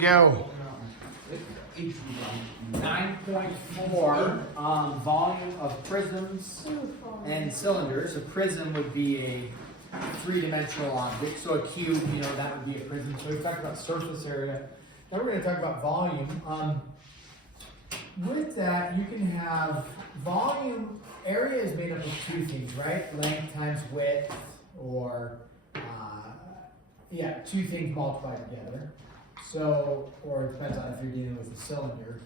go. 9.4 volume of prisms and cylinders. A prism would be a three-dimensional object, so a cube, you know, that would be a prism. So we talked about surface area. Now we're going to talk about volume. With that, you can have volume. Area is made up of two things, right? Length times width, or two things multiplied together. So, or it depends on if you're dealing with a cylinder,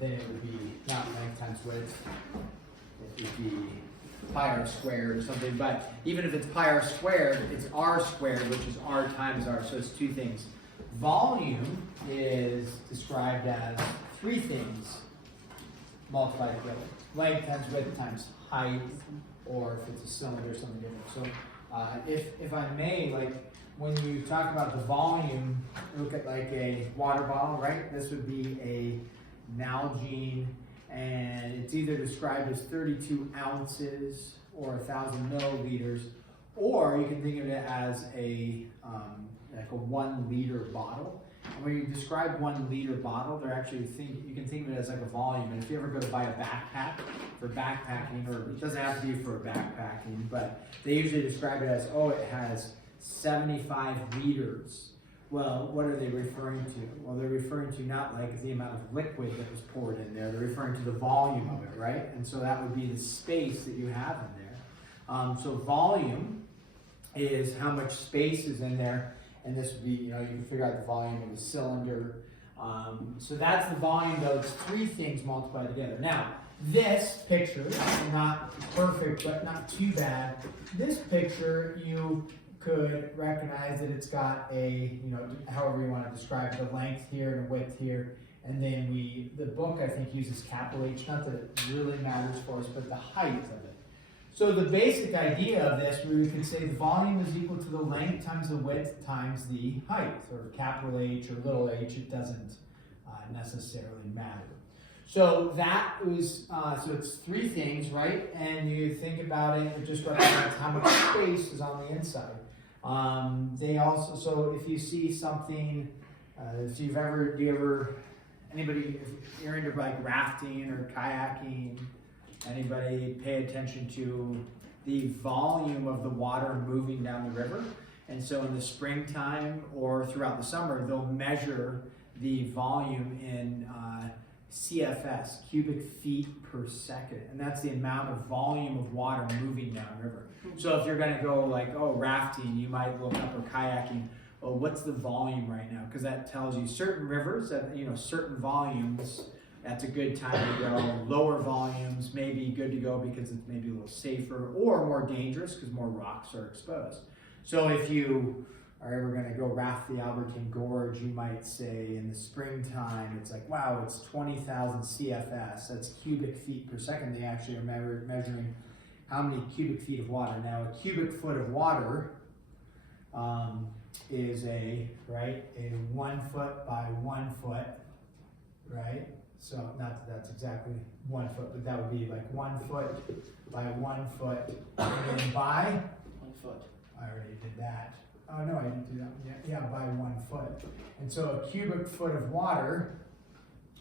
then it would be not length times width. It would be pi r squared or something. But even if it's pi r squared, it's r squared, which is r times r. So it's two things. Volume is described as three things multiplied together. Length times width times height, or if it's a cylinder, something different. So if I may, like when you talk about the volume, look at like a water bottle, right? This would be a Nalgene, and it's either described as 32 ounces or 1,000 milliliters, or you can think of it as a like a 1 liter bottle. And when you describe 1 liter bottle, they're actually you can think of it as like a volume. And if you ever go to buy a backpack for backpacking, or it doesn't have to be for backpacking, but they usually describe it as, oh, it has 75 liters. Well, what are they referring to? Well, they're referring to not like the amount of liquid that was poured in there. They're referring to the volume of it, right? And so that would be the space that you have in there. So volume is how much space is in there. And this would be, you know, you can figure out the volume of the cylinder. So that's the volume, though. It's three things multiplied together. Now, this picture, not perfect, but not too bad. This picture, you could recognize that it's got a, you know, however you want to describe the length here and the width here. And then the book, I think, uses capital H. Not that it really matters for us, but the height of it. So the basic idea of this, we could say the volume is equal to the length times the width times the height, or capital H or little h, it doesn't necessarily matter. So that was, so it's three things, right? And you think about it, it just represents how much space is on the inside. They also, so if you see something, if you've ever, anybody, if you're into like rafting or kayaking, anybody pay attention to the volume of the water moving down the river? And so in the springtime or throughout the summer, they'll measure the volume in CFS, cubic feet per second. And that's the amount of volume of water moving downriver. So if you're gonna go like, oh, rafting, you might look up, or kayaking, oh, what's the volume right now? Because that tells you certain rivers that, you know, certain volumes, that's a good time to go. Lower volumes may be good to go because it's maybe a little safer, or more dangerous because more rocks are exposed. So if you are ever going to go raft the Albertine Gorge, you might say in the springtime, it's like, wow, it's 20,000 CFS. That's cubic feet per second. They actually are measuring how many cubic feet of water. Now, a cubic foot of water is a 1 foot by 1 foot, right? So not that that's exactly 1 foot, but that would be like 1 foot by 1 foot, and then by 1 foot. I already did that. Oh no, I didn't do that one yet. Yeah, by 1 foot. And so a cubic foot of water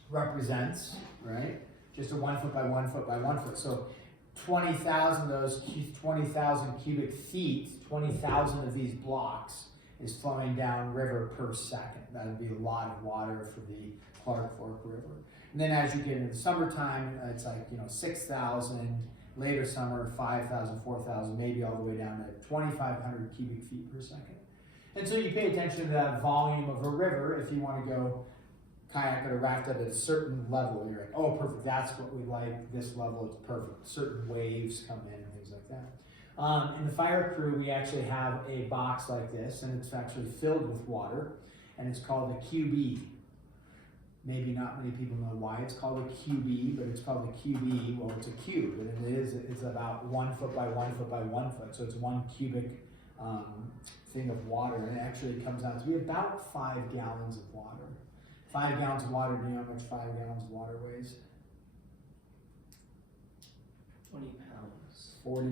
represents, right, just a 1 foot by 1 foot by 1 foot. So 20,000 those 20,000 cubic feet, 20,000 of these blocks is flowing down river per second. That would be a lot of water for the Clark Fork River. And then as you get into the summertime, it's like, you know, 6,000, later summer, 5,000, 4,000, maybe all the way down to 2,500 cubic feet per second. And so you pay attention to that volume of a river. If you want to go kayak or raft at a certain level, you're like, oh, perfect, that's what we like, this level is perfect. Certain waves come in and things like that. In the fire crew, we actually have a box like this, and it's actually filled with water, and it's called a QB. Maybe not many people know why it's called a QB, but it's called a QB. Well, it's a cube, and it's about 1 foot by 1 foot by 1 foot. So it's 1 cubic thing of water, and it actually comes out to be about 5 gallons of water. 5 gallons of water, do you know how much 5 gallons of water weighs? 20 pounds.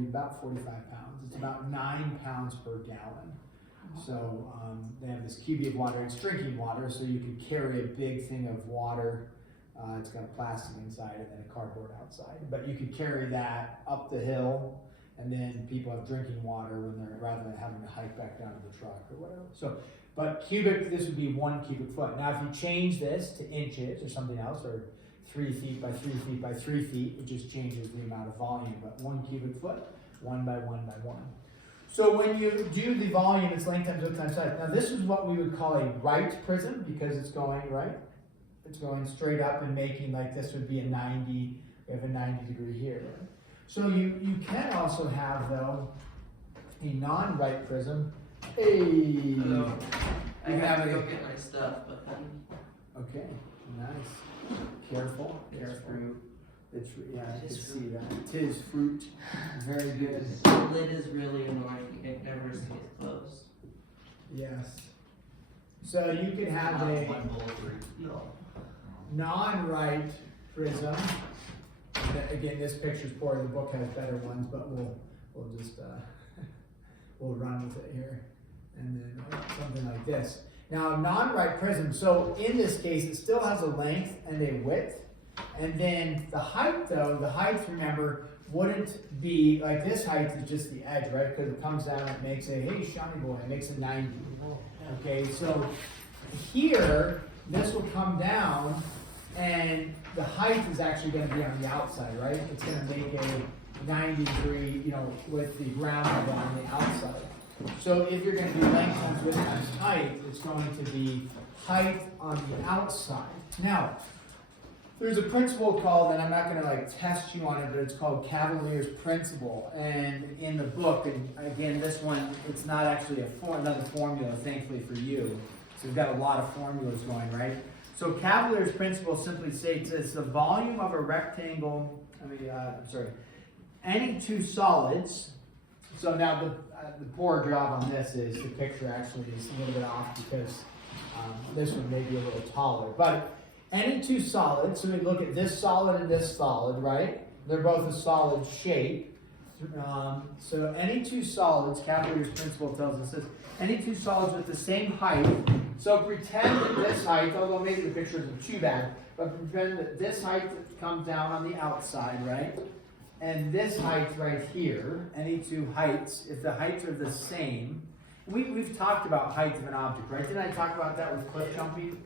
About 45 pounds. It's about 9 pounds per gallon. So they have this cubby of water. It's drinking water, so you could carry a big thing of water. It's got plastic inside and then a cardboard outside. But you could carry that up the hill, and then people have drinking water when they're rather than having to hike back down to the truck or whatever. So, but cubic, this would be 1 cubic foot. Now, if you change this to inches or something else, or 3 feet by 3 feet by 3 feet, it just changes the amount of volume. But 1 cubic foot, 1 by 1 by 1. So when you do the volume, it's length times width times height. Now this is what we would call a right prism because it's going right. It's going straight up and making, like this would be a 90, we have a 90 degree here. So you can also have though a non-right prism. Hey. Hello. I have to go get my stuff, but okay, nice. Careful, careful. It's, yeah, I can see that. Tis fruit. Very good. the lid is really annoying. It never stays closed. Yes. So you could have a non-right prism. Again, this picture's poor. The book has better ones, but we'll just we'll run with it here, and then something like this. Now, non-right prism. So in this case, it still has a length and a width. And then the height, though, remember, wouldn't be, like this height is just the edge, right? Because it comes down and it makes a, hey, shiny boy, it makes a 90. Okay, so here, this will come down, and the height is actually going to be on the outside, right? It's going to make a 90 degree, with the ground level on the outside. So if you're going to do length times width times height, it's going to be height on the outside. Now, there's a principle called, and I'm not going to test you on it, but it's called Cavalier's principle. And in the book, and again, this one, it's not actually another formula, thankfully for you. So we've got a lot of formulas going, right? So Cavalier's principle simply states it's the volume of a rectangle, any two solids. So now the poor job on this is the picture actually is a little bit off because this one may be a little taller. But any two solids, so we look at this solid and this solid, right? They're both a solid shape. So any two solids, Cavalier's principle tells us this, any two solids with the same height. So pretend that this height, although maybe the picture isn't too bad, but pretend that this height comes down on the outside, right? And this height right here, any two heights, if the heights are the same, we've talked about height of an object, right? Didn't I talk about that with cliff jumping?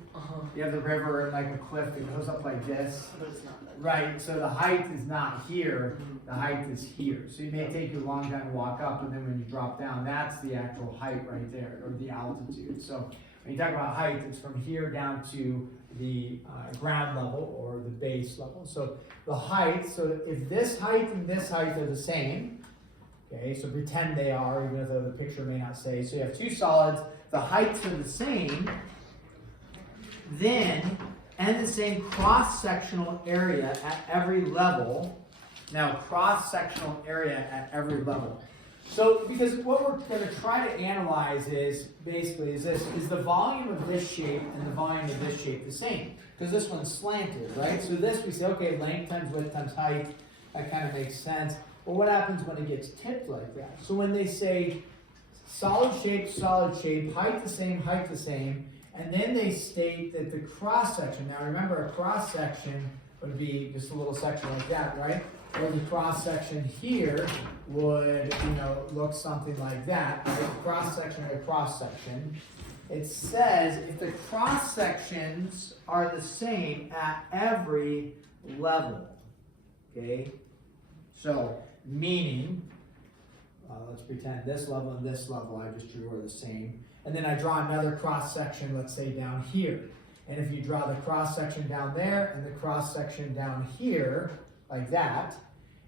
You have the river and a cliff that goes up like this. But it's not that. Right, so the height is not here, the height is here. So it may take you a long time to walk up, and then when you drop down, that's the actual height right there, or the altitude. So when you talk about height, it's from here down to the ground level, or the base level. So the height, so if this height and this height are the same, okay, so pretend they are, even though the picture may not say. So you have two solids, the heights are the same, then, and the same cross-sectional area at every level. Now, cross-sectional area at every level. So, because what we're going to try to analyze is, basically, is the volume of this shape and the volume of this shape the same? Because this one's slanted, right? So this, we say, okay, length times width times height, that kind of makes sense. But what happens when it gets tipped like that? So when they say solid shape, height the same, and then they state that the cross-section, now remember a cross-section would be just a little section like that, right? Or the cross-section here would, look something like that, right? Cross-section or cross-section. It says if the cross-sections are the same at every level, okay? So, meaning, let's pretend this level and this level I just drew are the same. And then I draw another cross-section, let's say down here. And if you draw the cross-section down there and the cross-section down here, like that,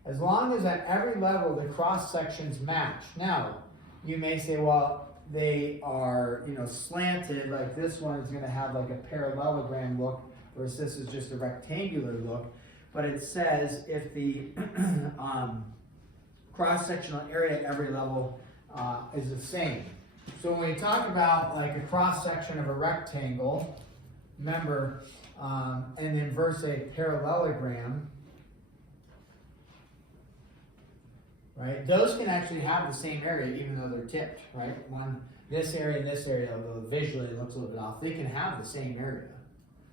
as long as at every level the cross-sections match. Now, you may say, well, they are, slanted, like this one is going to have like a parallelogram look, whereas this is just a rectangular look. But it says if the cross-sectional area at every level is the same. So when we talk about like a cross-section of a rectangle, remember, and then versus a parallelogram, right? Those can actually have the same area even though they're tipped, right? One this area and this area, although visually it looks a little bit off, they can have the same area.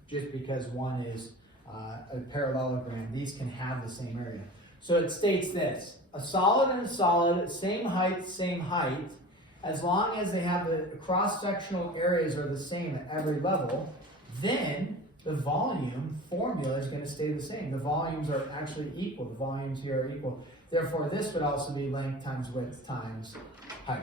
Just because one is a parallelogram, these can have the same area. So it states this: a solid and a solid, same height, as long as they have the cross-sectional areas are the same at every level, then the volume formula is going to stay the same. The volumes are actually equal. The volumes here are equal. Therefore, this would also be length times width times height.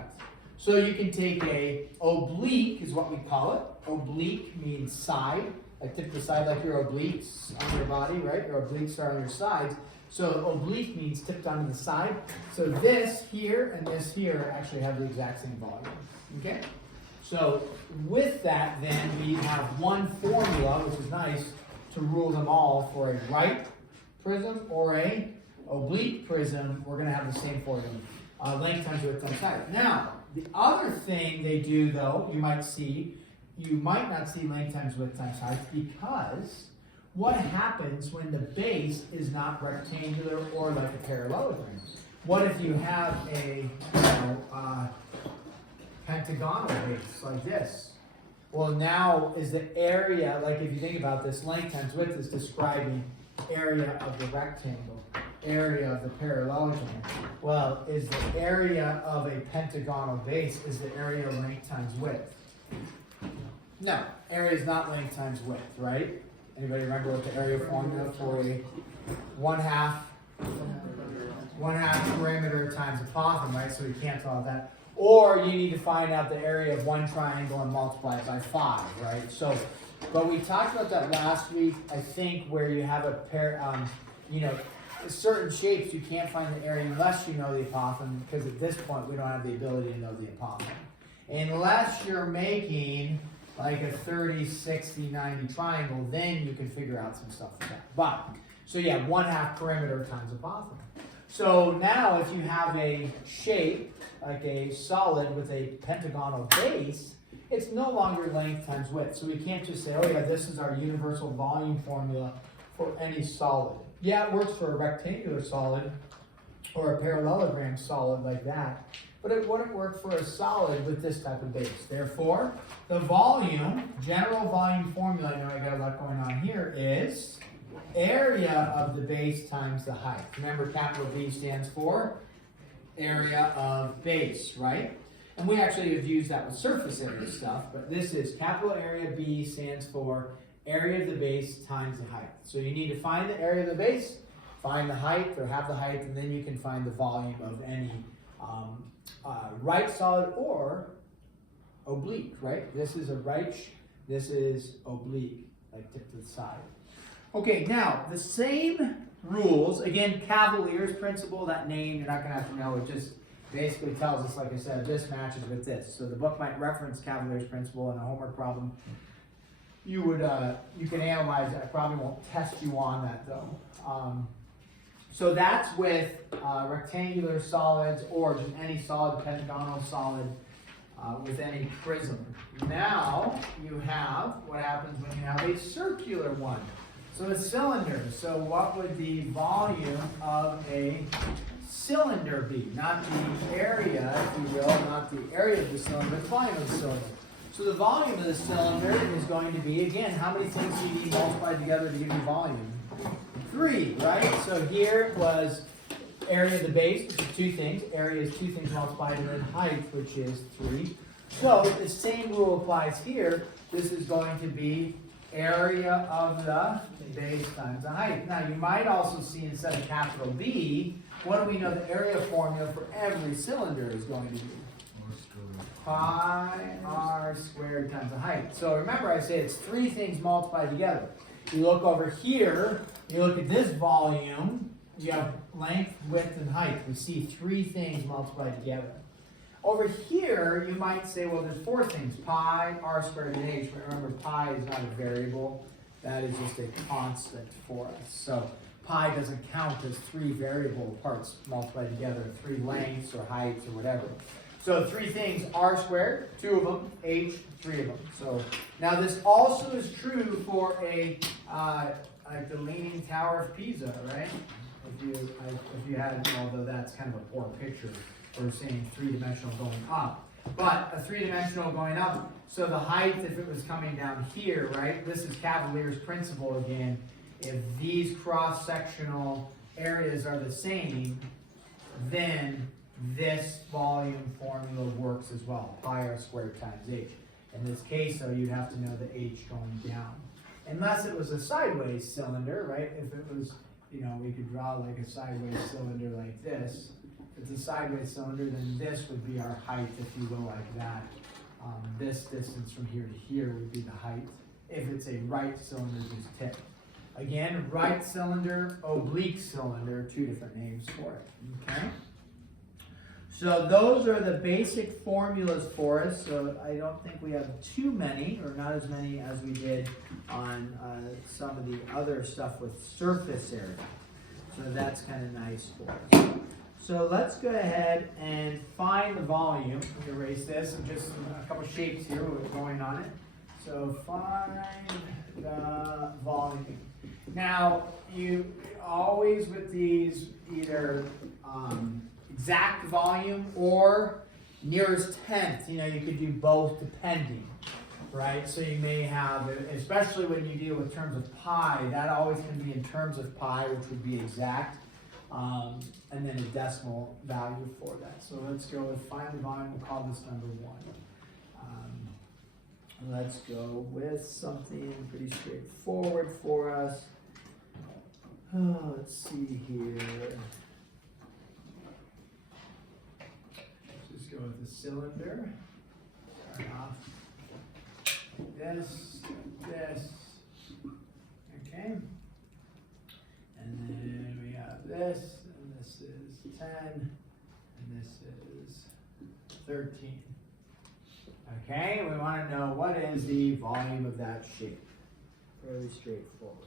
So you can take a oblique, is what we call it. Oblique means side. Like tip the side like your obliques on your body, right? Your obliques are on your sides. So oblique means tipped onto the side. So this here and this here actually have the exact same volume. Okay? So with that, then we have one formula, which is nice, to rule them all for a right prism or a oblique prism. We're going to have the same formula, length times width times height. Now, the other thing they do, though, you might not see length times width times height, because what happens when the base is not rectangular or like a parallelogram? What if you have a pentagonal base like this? Well, now is the area, like if you think about this, length times width is describing area of the rectangle, area of the parallelogram. Well, is the area of a pentagonal base, is the area length times width? No, area is not length times width, right? Anybody remember what the area formula for a 1/2 perimeter times apothem, right? So we cancel out that. Or you need to find out the area of one triangle and multiply it by 5, right? So, but we talked about that last week, I think, where you have a pair, certain shapes you can't find the area unless you know the apothem, because at this point we don't have the ability to know the apothem. Unless you're making like a 30, 60, 90 triangle, then you can figure out some stuff like that. But, so yeah, 1/2 perimeter times apothem. So now if you have a shape, like a solid with a pentagonal base, it's no longer length times width. So we can't just say, oh yeah, this is our universal volume formula for any solid. Yeah, it works for a rectangular solid or a parallelogram solid like that, but it wouldn't work for a solid with this type of base. Therefore, the volume, general volume formula, I know I got a lot going on here, is area of the base times the height. Remember, capital B stands for area of base, right? And we actually have used that with surface area stuff, but this is capital area B stands for area of the base times the height. So you need to find the area of the base, find the height, or have the height, and then you can find the volume of any right solid or oblique, right? This is a right, this is oblique, like tip to the side. Okay, now the same rules, again, Cavalier's principle, that name, you're not going to have to know, it just basically tells us, like I said, this matches with this. So the book might reference Cavalier's principle in a homework problem. You can analyze that. I probably won't test you on that though. So that's with rectangular solids or just any solid, pentagonal solid with any prism. Now you have what happens when you have a circular one. So a cylinder. So what would the volume of a cylinder be? Not the area, if you will, not the area of the cylinder, but the volume of the cylinder. So the volume of the cylinder is going to be, again, how many things do you need multiplied together to give you volume? 3, right? So here was area of the base, which is 2 things. Area is 2 things multiplied, and then height, which is 3. So the same rule applies here. This is going to be area of the base times the height. Now you might also see instead of capital B, what do we know the area formula for every cylinder is going to be? Pi r squared times the height. So remember I say it's 3 things multiplied together. You look over here, you look at this volume, you have length, width, and height. We see 3 things multiplied together. Over here, you might say, well, there's 4 things, pi, r squared, and h. But remember, pi is not a variable. That is just a constant for us. So pi doesn't count as 3 variable parts multiplied together, 3 lengths or heights or whatever. So 3 things, r squared, 2 of them, h, 3 of them. So now this also is true for a like the Leaning Tower of Pisa, right? If you had, although that's kind of a poor picture for saying 3-dimensional going up. but a three-dimensional going up. So the height, if it was coming down here, right, this is Cavalier's principle again. If these cross-sectional areas are the same, then this volume formula works as well, pi r squared times h. In this case, though, you'd have to know the h going down. Unless it was a sideways cylinder, right? If it was, you know, we could draw like a sideways cylinder like this. If it's a sideways cylinder, then this would be our height, if you will, like that. This distance from here to here would be the height. If it's a right cylinder, just tip. Again, right cylinder, oblique cylinder, two different names for it, okay? So those are the basic formulas for us. So I don't think we have too many, or not as many as we did on some of the other stuff with surface area. So that's kind of nice for us. So let's go ahead and find the volume. Let me erase this, and just a couple shapes here with going on it. So find the volume. Now, you always with these either exact volume or nearest tenth. You know, you could do both depending, right? So you may have, especially when you deal with terms of pi, that always can be in terms of pi, which would be exact, and then a decimal value for that. So let's go with find the volume. We'll call this number 1. Let's go with something pretty straightforward for us. Oh, let's see here. Just go with the cylinder. Start off this, okay. And then we have this, and this is 10, and this is 13. Okay, we want to know what is the volume of that shape. Fairly straightforward.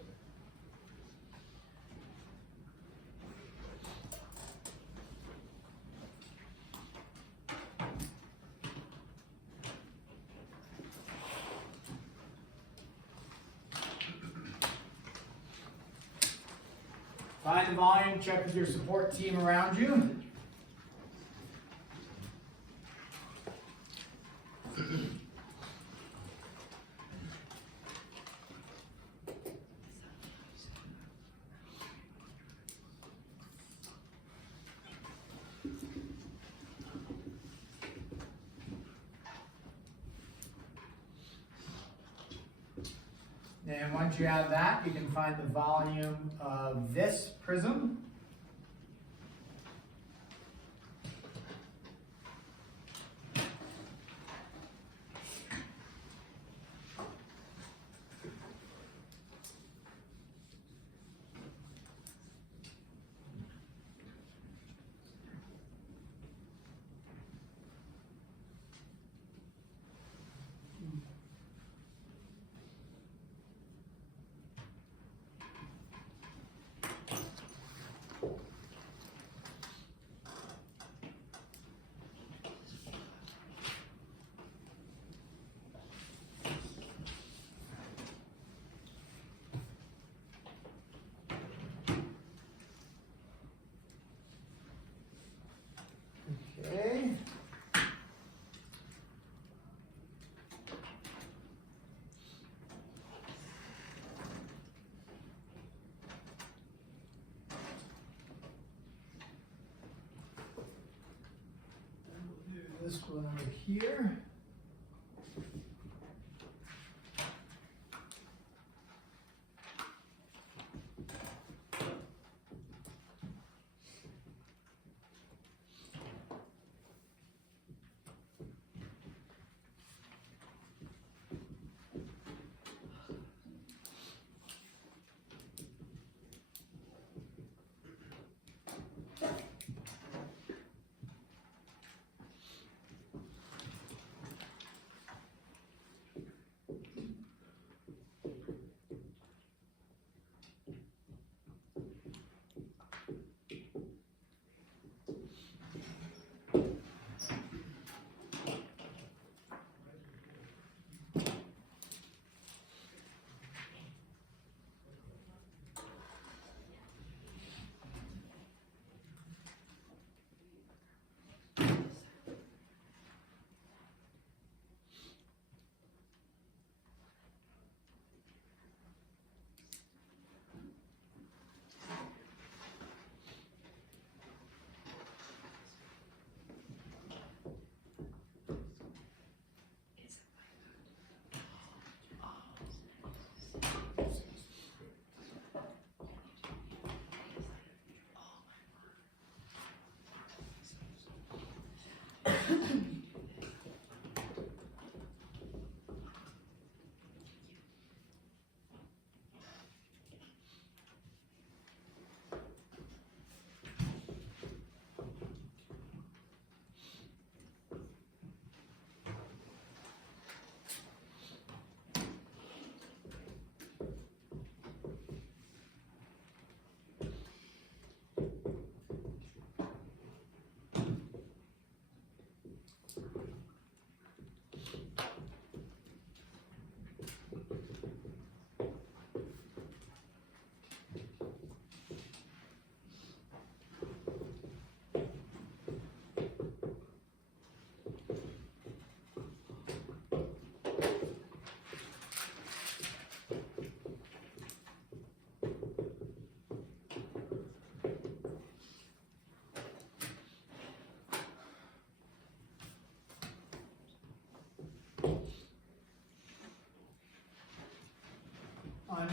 Find the volume, check with your support team around you. And once you have that, you can find the volume of this prism. Okay. And we'll do this one over here.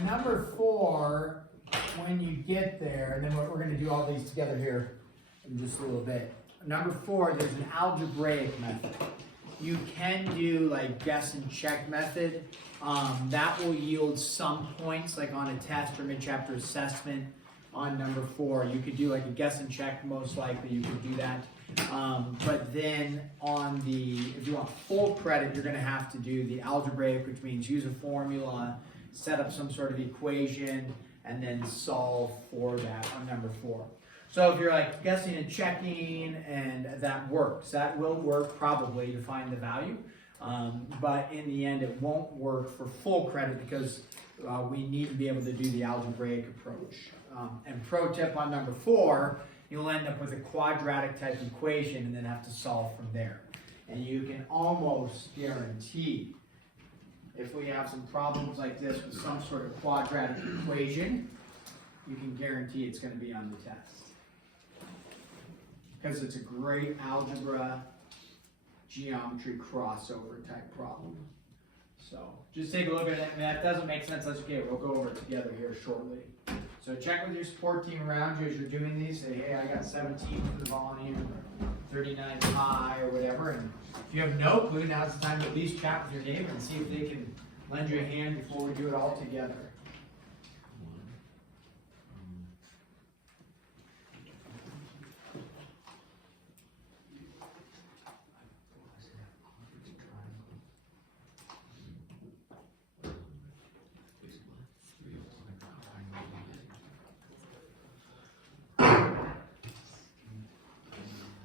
number 4, when you get there, and then we're going to do all these together here in just a little bit. Number 4, there's an algebraic method. You can do like guess and check method. That will yield some points, like on a test or mid-chapter assessment on number 4. You could do like a guess and check, most likely you could do that. But then on if you want full credit, you're going to have to do the algebraic, which means use a formula, set up some sort of equation, and then solve for that on number 4. So if you're like guessing and checking, and that works, that will work probably to find the value. But in the end, it won't work for full credit because we need to be able to do the algebraic approach. And pro tip on number 4, you'll end up with a quadratic type equation and then have to solve from there. And you can almost guarantee, if we have some problems like this with some sort of quadratic equation, you can guarantee it's going to be on the test. Because it's a great algebra, geometry crossover type problem. So just take a look at it. If that doesn't make sense, that's okay. We'll go over it together here shortly. So check with your support team around you as you're doing these. Say, hey, I got 17 for the volume, 39 pi, or whatever. And if you have no clue, now's the time to at least chat with your neighbor and see if they can lend you a hand before we do it all together.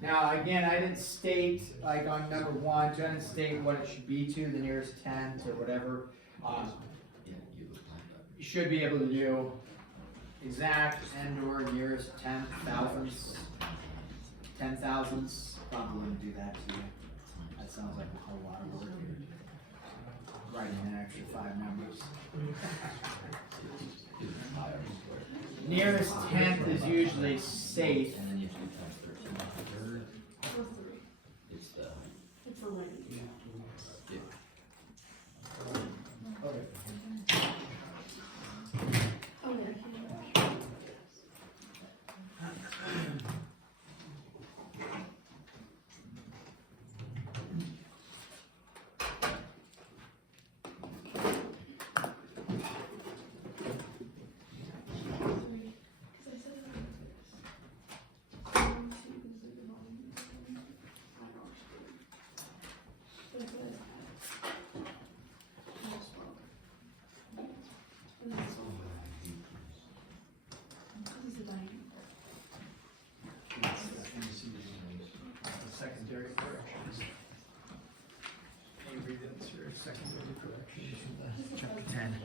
Now, again, I didn't state, like on number 1, I didn't state what it should be to, the nearest tenth or whatever. You should be able to do exact and or nearest tenth, thousandths, 10,000ths. Probably wouldn't do that to you. That sounds like a whole lot of work here. Writing an extra 5 numbers. Nearest tenth is usually safe. Secondary corrections. Can you read it through secondary corrections? Chapter 10.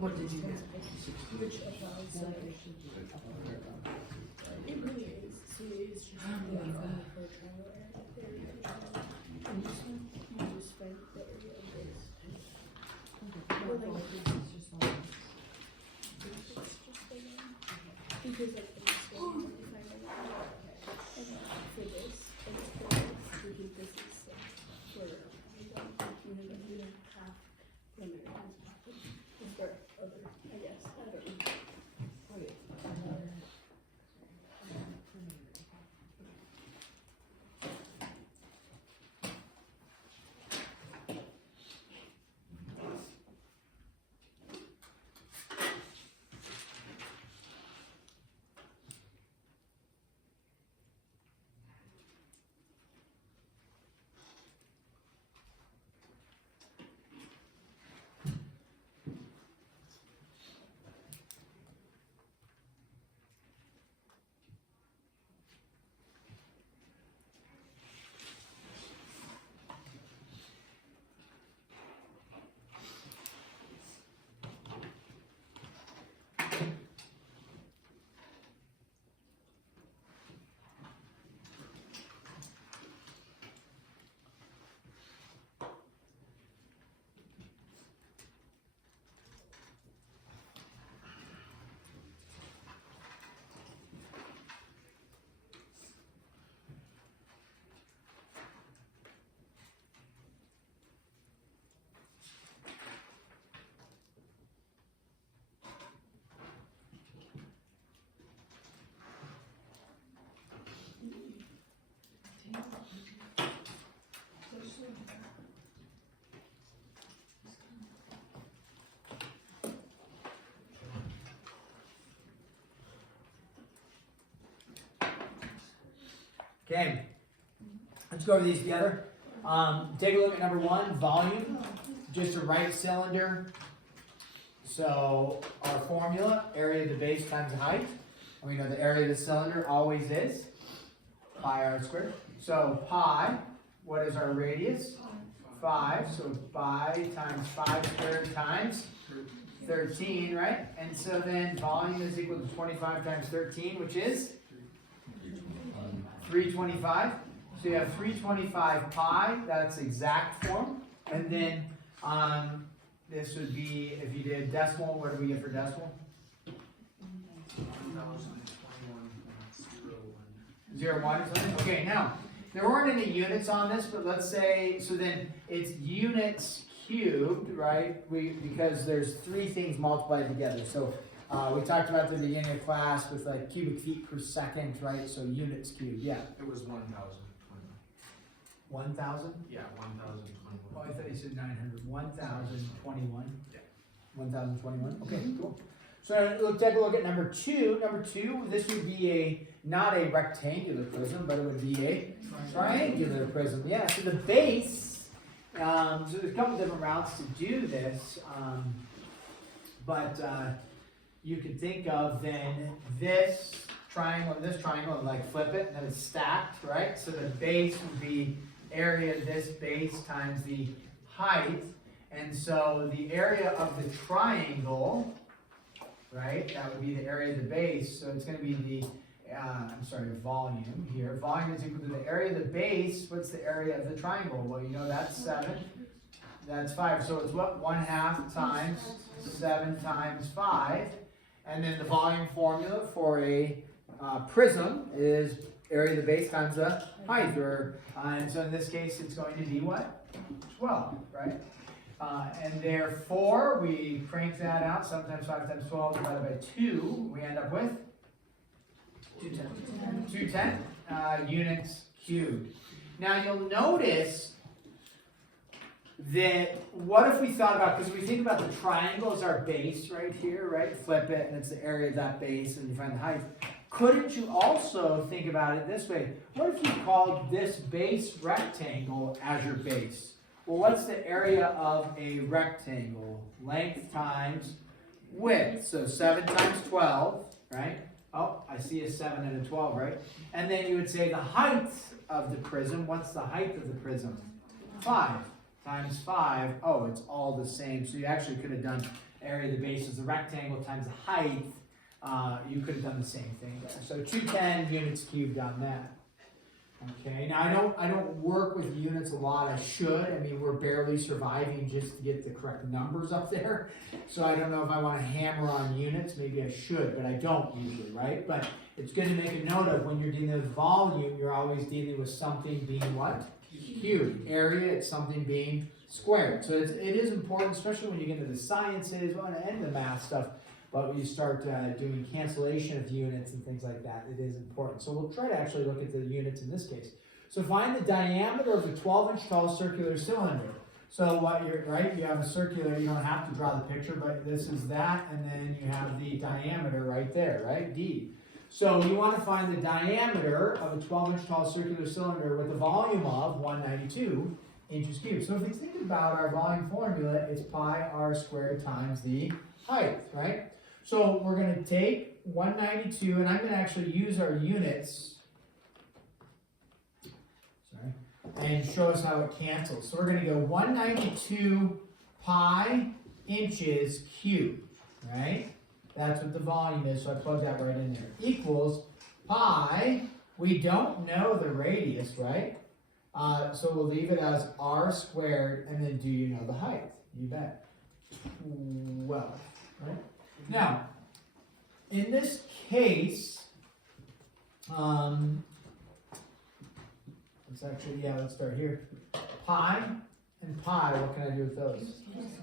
What did you get? Which applies to it really is. So it's just for trial area. And you just find the area of this. Or like it's just like because like it's so if I know and for this and for this because this is for half primary for other, I guess, I don't know. Okay. Okay, let's go over these together. Take a look at number 1, volume, just a right cylinder. So our formula, area of the base times the height. And we know the area of the cylinder always is pi r squared. So pi, what is our radius? 5, so pi times 5 squared times 13, right? And so then volume is equal to 25 times 13, which is 325. So you have 325 pi, that's exact form. And then this would be, if you did decimal, what do we get for decimal? 0.1 or something? Okay, now, there weren't any units on this, but let's say, so then it's units cubed, right? Because there's 3 things multiplied together. So we talked about at the beginning of class with like cubic feet per second, right? So units cubed, yeah. It was 1,021. 1,000? Yeah, 1,021. Oh, I thought you said 900. 1,021? Yeah. 1,021? Okay, cool. So we'll take a look at number 2. Number 2, this would be not a rectangular prism, but it would be a triangular prism. Yeah, so the base, so there's a couple different routes to do this, but you could think of then this triangle, and like flip it, and then it's stacked, right? So the base would be area of this base times the height, and so the area of the triangle, right, that would be the area of the base, so it's going to be the, volume here. Volume is equal to the area of the base. What's the area of the triangle? Well, you know that's 7, that's 5, so it's what? 1/2 times 7 times 5, and then the volume formula for a prism is area of the base times the height, and so in this case it's going to be what? 12, right? And therefore we crank that out, 7 times 5 times 12 divided by 2, we end up with 210 units cubed. Now you'll notice that, what if we thought about, because we think about the triangle as our base right here, right? Flip it and it's the area of that base and you find the height. Couldn't you also think about it this way? What if you called this base rectangle as your base? Well, what's the area of a rectangle? Length times width. So 7 times 12, right? Oh, I see a 7 and a 12, right? And then you would say the height of the prism. What's the height of the prism? 5 times 5. Oh, it's all the same. So you actually could have done area of the base as the rectangle times the height. You could have done the same thing there. So 210 units cubed on that. Okay, now I don't work with units a lot. I should. I mean, we're barely surviving just to get the correct numbers up there. So I don't know if I want to hammer on units. Maybe I should, but I don't usually, right? But it's good to make a note of when you're dealing with volume, you're always dealing with something being what? Cubed. Area, it's something being squared. So it is important, especially when you get into the sciences and the math stuff. But when you start doing cancellation of units and things like that, it is important. So we'll try to actually look at the units in this case. So find the diameter of a 12-inch tall circular cylinder. So what you have a circular, you don't have to draw the picture, but this is that, and then you have the diameter right there, right? D. So you want to find the diameter of a 12-inch tall circular cylinder with a volume of 192 inches cubed. So if you think about our volume formula, it's pi r squared times the height, right? So we're going to take 192, and I'm going to actually use our units, and show us how it cancels. So we're going to go 192 pi inches cubed, right? That's what the volume is, so I plug that right in there. Equals pi, we don't know the radius, right? So we'll leave it as r squared, and then do you know the height? You bet. 12, right? Now, in this case, let's start here. Pi and pi, what can I do with those?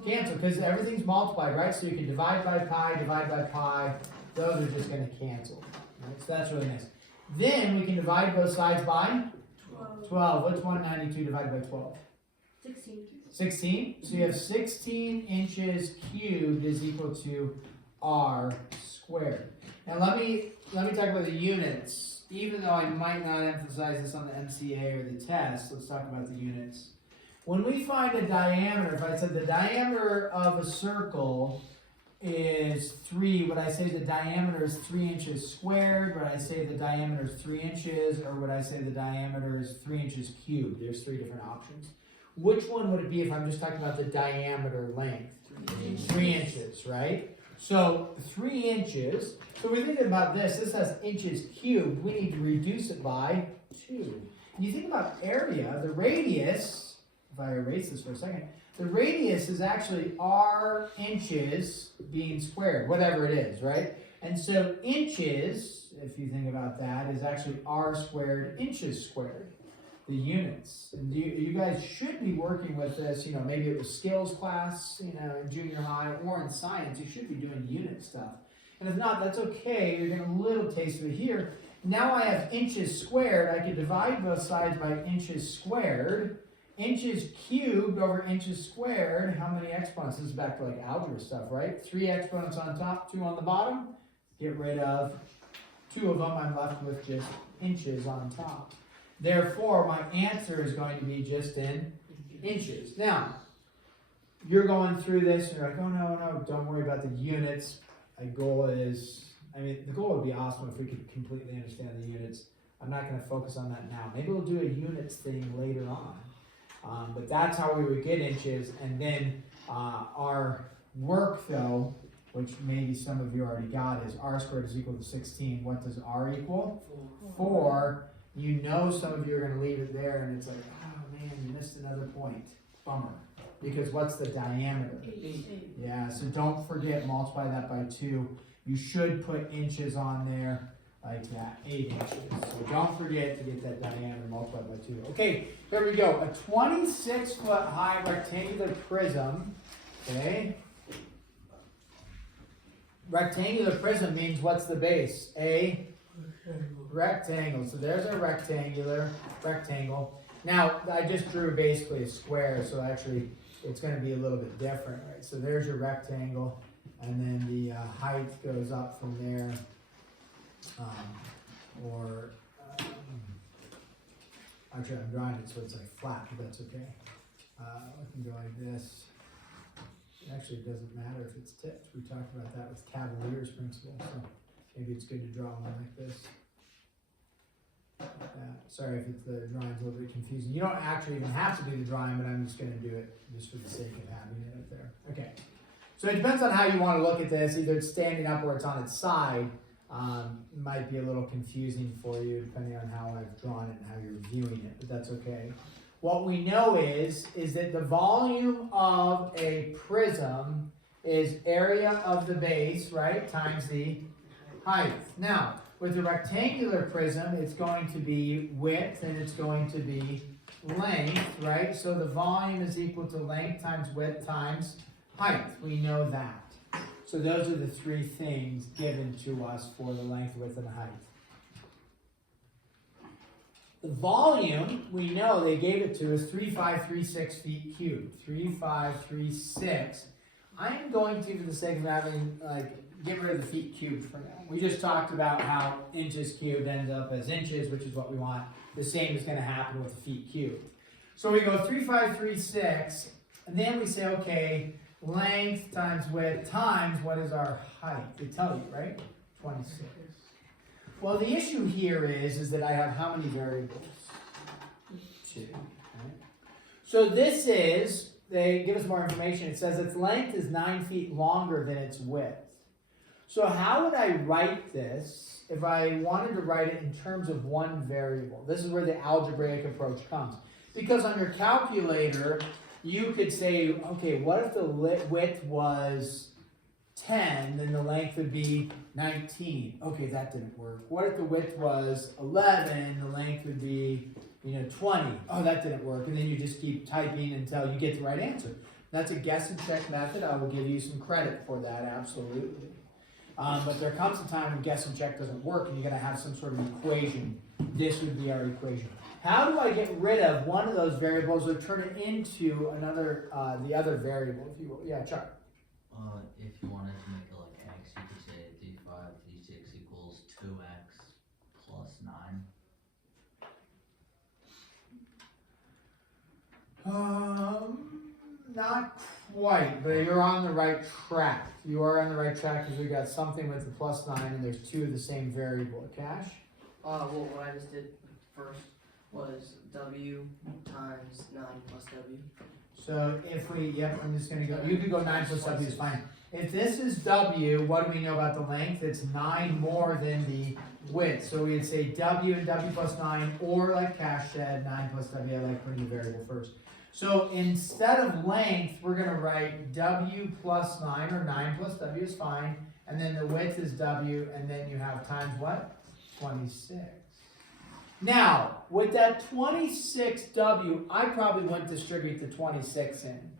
Cancel, because everything's multiplied, right? So you can divide by pi, those are just going to cancel. Right? So that's really nice. Then we can divide both sides by 12. What's 192 divided by 12? 16. 16? So you have 16 inches cubed is equal to r squared. Now let me talk about the units even though I might not emphasize this on the MCA or the test, let's talk about the units. When we find a diameter, if I said the diameter of a circle is 3, would I say the diameter is 3 inches squared? Would I say the diameter is 3 inches? Or would I say the diameter is 3 inches cubed? There's 3 different options. Which one would it be if I'm just talking about the diameter length? 3 inches, right? So 3 inches. So we think about this. This has inches cubed. We need to reduce it by 2. And you think about area, the radius, if I erase this for a second, the radius is actually r inches being squared, whatever it is, right? And so inches, if you think about that, is actually r squared inches squared, the units. And you guys should be working with this, you know, maybe it was skills class, you know, in junior high or in science, you should be doing unit stuff. And if not, that's okay, you're getting a little taste of it here. Now I have inches squared, I could divide both sides by inches squared. Inches cubed over inches squared, how many exponents? This is back to like algebra stuff, right? 3 exponents on top, 2 on the bottom. Get rid of 2 of them, I'm left with just inches on top. Therefore, my answer is going to be just in inches. Now, you're going through this, and you're like, oh no, don't worry about the units. My goal is, the goal would be awesome if we could completely understand the units. I'm not going to focus on that now. Maybe we'll do a units thing later on. But that's how we would get inches, and then our work though, which maybe some of you already got, is r squared is equal to 16. What does r equal? 4. You know some of you are going to leave it there, and it's like, oh man, you missed another point. Bummer. Because what's the diameter? 8. Yeah, so don't forget, multiply that by 2. You should put inches on there. Like that, 8 inches. So don't forget to get that diameter multiplied by 2. Okay, there we go. A 26-foot high rectangular prism. Okay. Rectangular prism means what's the base? A rectangle. So there's a rectangle. Now, I just drew basically a square, so actually it's going to be a little bit different, right? So there's your rectangle, and then the height goes up from there. Actually I'm drawing it so it's like flat, but that's okay. We can go like this. Actually, it doesn't matter if it's tipped. We talked about that with Cavalier's principle, so maybe it's good to draw one like this. Like that. Sorry if the drawing's a little bit confusing. You don't actually even have to do the drawing, but I'm just going to do it just for the sake of having it up there. Okay. So it depends on how you want to look at this. Either it's standing up or it's on its side. Might be a little confusing for you depending on how I've drawn it and how you're viewing it, but that's okay. What we know is that the volume of a prism is area of the base, right, times the height. Now, with a rectangular prism, it's going to be width and it's going to be length, right? So the volume is equal to length times width times height. We know that. So those are the 3 things given to us for the length, width, and height. The volume, we know they gave it to us 3536 feet cubed. 3536. I am going to, for the sake of having, get rid of the feet cubed for now. We just talked about how inches cubed ends up as inches, which is what we want. The same is going to happen with the feet cubed. So we go 3536, and then we say, okay, length times width times what is our height? They tell you, right? 26. Well, the issue here is that I have how many variables? 2. Right? So this is, they give us more information. It says its length is 9 feet longer than its width. So how would I write this if I wanted to write it in terms of one variable? This is where the algebraic approach comes. Because on your calculator, you could say, okay, what if the width was 10, then the length would be 19. Okay, that didn't work. What if the width was 11, the length would be 20. Oh, that didn't work. And then you just keep typing until you get the right answer. That's a guess and check method. I will give you some credit for that, absolutely. But there comes a time when guess and check doesn't work and you're going to have some sort of equation. This would be our equation. How do I get rid of one of those variables or turn it into another, the other variable, if you will? Yeah, Chuck. If you wanted to make it like x, you could say 3536 equals 2x plus 9. Not quite, but you're on the right track. You are on the right track because we got something with the +9 and there's two of the same variable. Cash? Well, what I just did first was W times 9 plus W. So if we, yep, I'm just gonna go, you could go 9 plus W is fine. If this is W, what do we know about the length? It's 9 more than the width. So we'd say W and W plus 9, or like Cash said, 9 plus W. I like putting the variable first. So instead of length, we're gonna write W plus 9, or 9 plus W is fine. And then the width is W, and then you have times what? 26. Now, with that 26W, I probably wouldn't distribute the 26 in.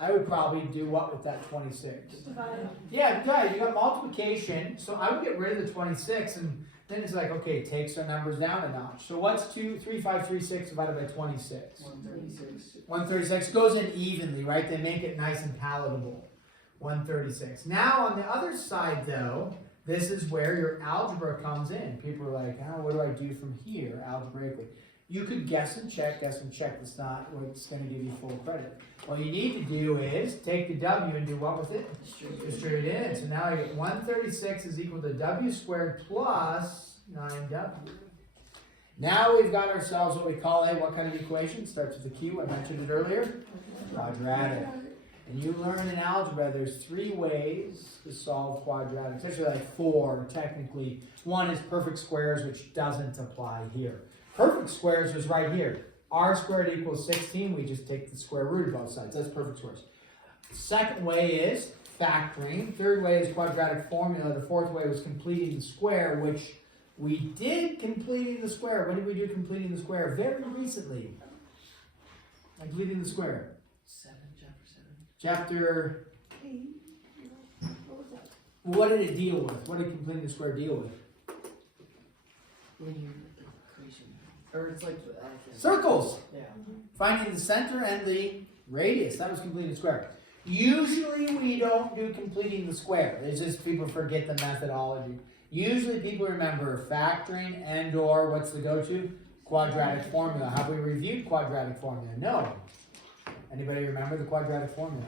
I would probably do what with that 26? Divide. Yeah, you got multiplication, so I would get rid of the 26, and then it's like, okay, it takes our numbers down a notch. So what's 3536 divided by 26? 136. 136 goes in evenly, right? They make it nice and palatable. 136. Now, on the other side, though, this is where your algebra comes in. People are like, oh, what do I do from here algebraically? You could guess and check. That's not what's going to give you full credit. What you need to do is take the W and do what with it? Distribute it in. So now I get 136 is equal to W squared plus 9W. Now we've got ourselves what we call a what kind of equation? Starts with a Q. I mentioned it earlier. Quadratic. And you learn in algebra there's 3 ways to solve quadratics. Actually like 4 technically. One is perfect squares, which doesn't apply here. Perfect squares is right here. R squared equals 16. We just take the square root of both sides. That's perfect squares. Second way is factoring. Third way is quadratic formula. The fourth way was completing the square, which we did completing the square. When did we do completing the square? Very recently. Completing the square. Chapter 8. What was that? what did it deal with? What did completing the square deal with? When you equation. Or it's like. Circles. Yeah. Finding the center and the radius. That was completing the square. Usually we don't do completing the square. It's just people forget the methodology. Usually people remember factoring and or what's the go-to? Quadratic formula. Have we reviewed quadratic formula? No. Anybody remember the quadratic formula?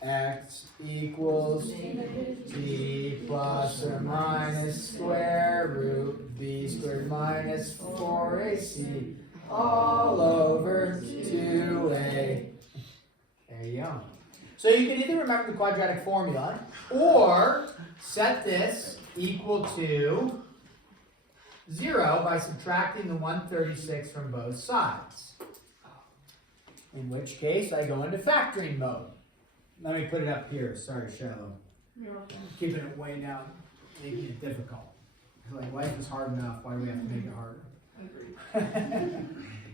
X equals b plus or minus square root b squared minus 4ac all over 2a. There you go. So you can either remember the quadratic formula or set this equal to 0 by subtracting the 136 from both sides. In which case, I go into factoring mode. Let me put it up here. Sorry, Shallow. Keeping it way down, making it difficult. Like, life is hard enough. Why do we have to make it harder?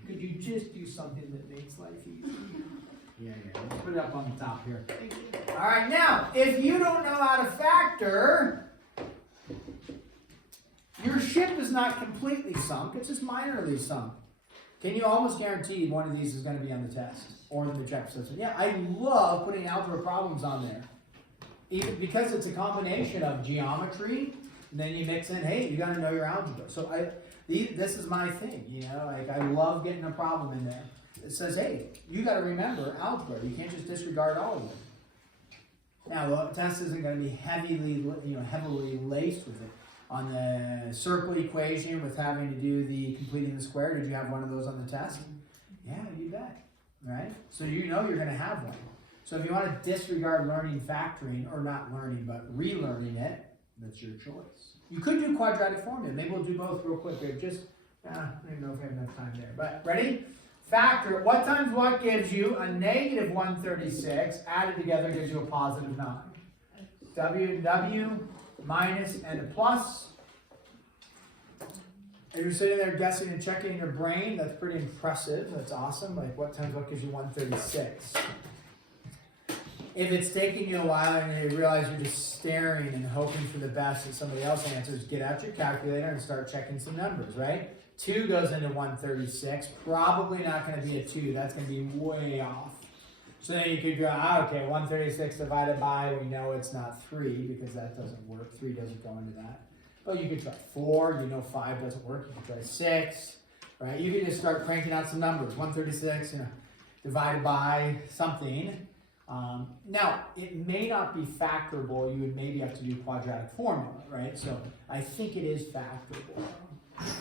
Could you just do something that makes life easy? Yeah. Let's put it up on the top here. All right, now, if you don't know how to factor, your ship is not completely sunk. It's just minorly sunk. Can you almost guarantee one of these is going to be on the test or in the check system? Yeah, I love putting algebra problems on there. Even because it's a combination of geometry, and then you mix in, hey, you got to know your algebra. So this is my thing, you know, like I love getting a problem in there. It says, hey, you got to remember algebra. You can't just disregard all of them. Now, the test isn't going to be heavily laced with it. On the circle equation with having to do the completing the square, did you have one of those on the test? Yeah, you bet. All right? So you know you're going to have one. So if you want to disregard learning factoring, or not learning, but relearning it, that's your choice. You could do quadratic formula. Maybe we'll do both real quick. I don't even know if we have enough time there. But ready? Factor. What times what gives you a negative 136 added together gives you a positive 9. W minus and a plus. And you're sitting there guessing and checking in your brain. That's pretty impressive. That's awesome. Like what times what gives you 136? If it's taking you a while and you realize you're just staring and hoping for the best that somebody else answers, get out your calculator and start checking some numbers, right? 2 goes into 136. Probably not going to be a 2. That's going to be way off. So then you could go, okay, 136 divided by, we know it's not 3 because that doesn't work. 3 doesn't go into that. But you could try 4. You know 5 doesn't work. You could try 6, right? You could just start cranking out some numbers. 136, divided by something. Now, it may not be factorable. You would maybe have to do quadratic formula, right? So I think it is factorable.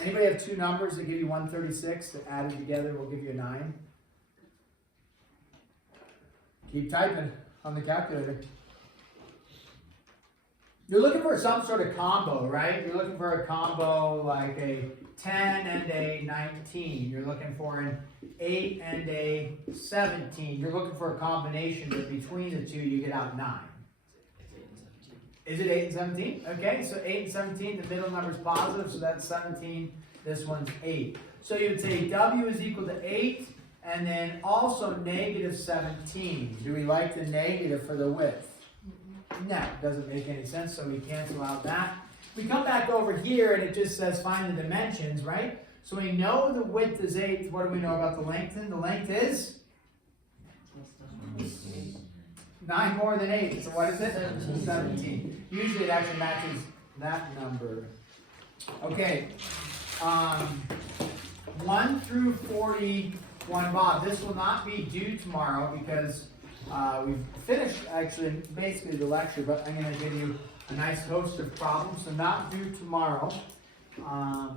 Anybody have two numbers that give you 136 that added together will give you a 9? Keep typing on the calculator. You're looking for some sort of combo, right? You're looking for a combo like a 10 and a 19. You're looking for an 8 and a 17. You're looking for a combination that between the two you get out 9. It's 8 and 17. Is it 8 and 17? Okay, so 8 and 17, the middle number is positive, so that's 17. This one's 8. So you would say W is equal to 8, and then also negative 17. Do we like the negative for the width? No, doesn't make any sense, so we cancel out that. We come back over here, and it just says find the dimensions, right? So we know the width is 8. What do we know about the length? The length is 9 more than 8. So what is it? 17. Usually it actually matches that number. Okay. 1 through 41, Bob. This will not be due tomorrow because we've finished actually basically the lecture, but I'm going to give you a nice host of problems, so not due tomorrow.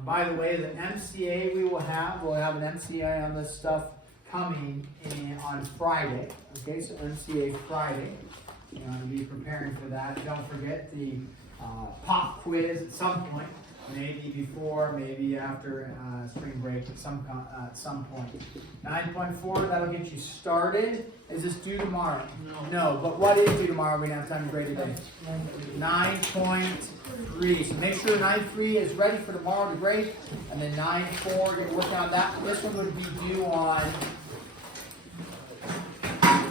By the way, the MCA we'll have an MCA on this stuff coming in on Friday. Okay, so MCA Friday. You want to be preparing for that. Don't forget the pop quiz at some point. Maybe before, maybe after spring break at some point. 9.4, that'll get you started. Is this due tomorrow? No, but what is due tomorrow? We don't have time to grade today. 9.3. So make sure 9.3 is ready for tomorrow to grade. And then 9.4, get working on that. This one would be due on,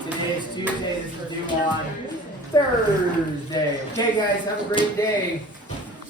today's Tuesday, this is due on Thursday. Okay guys, have a great day.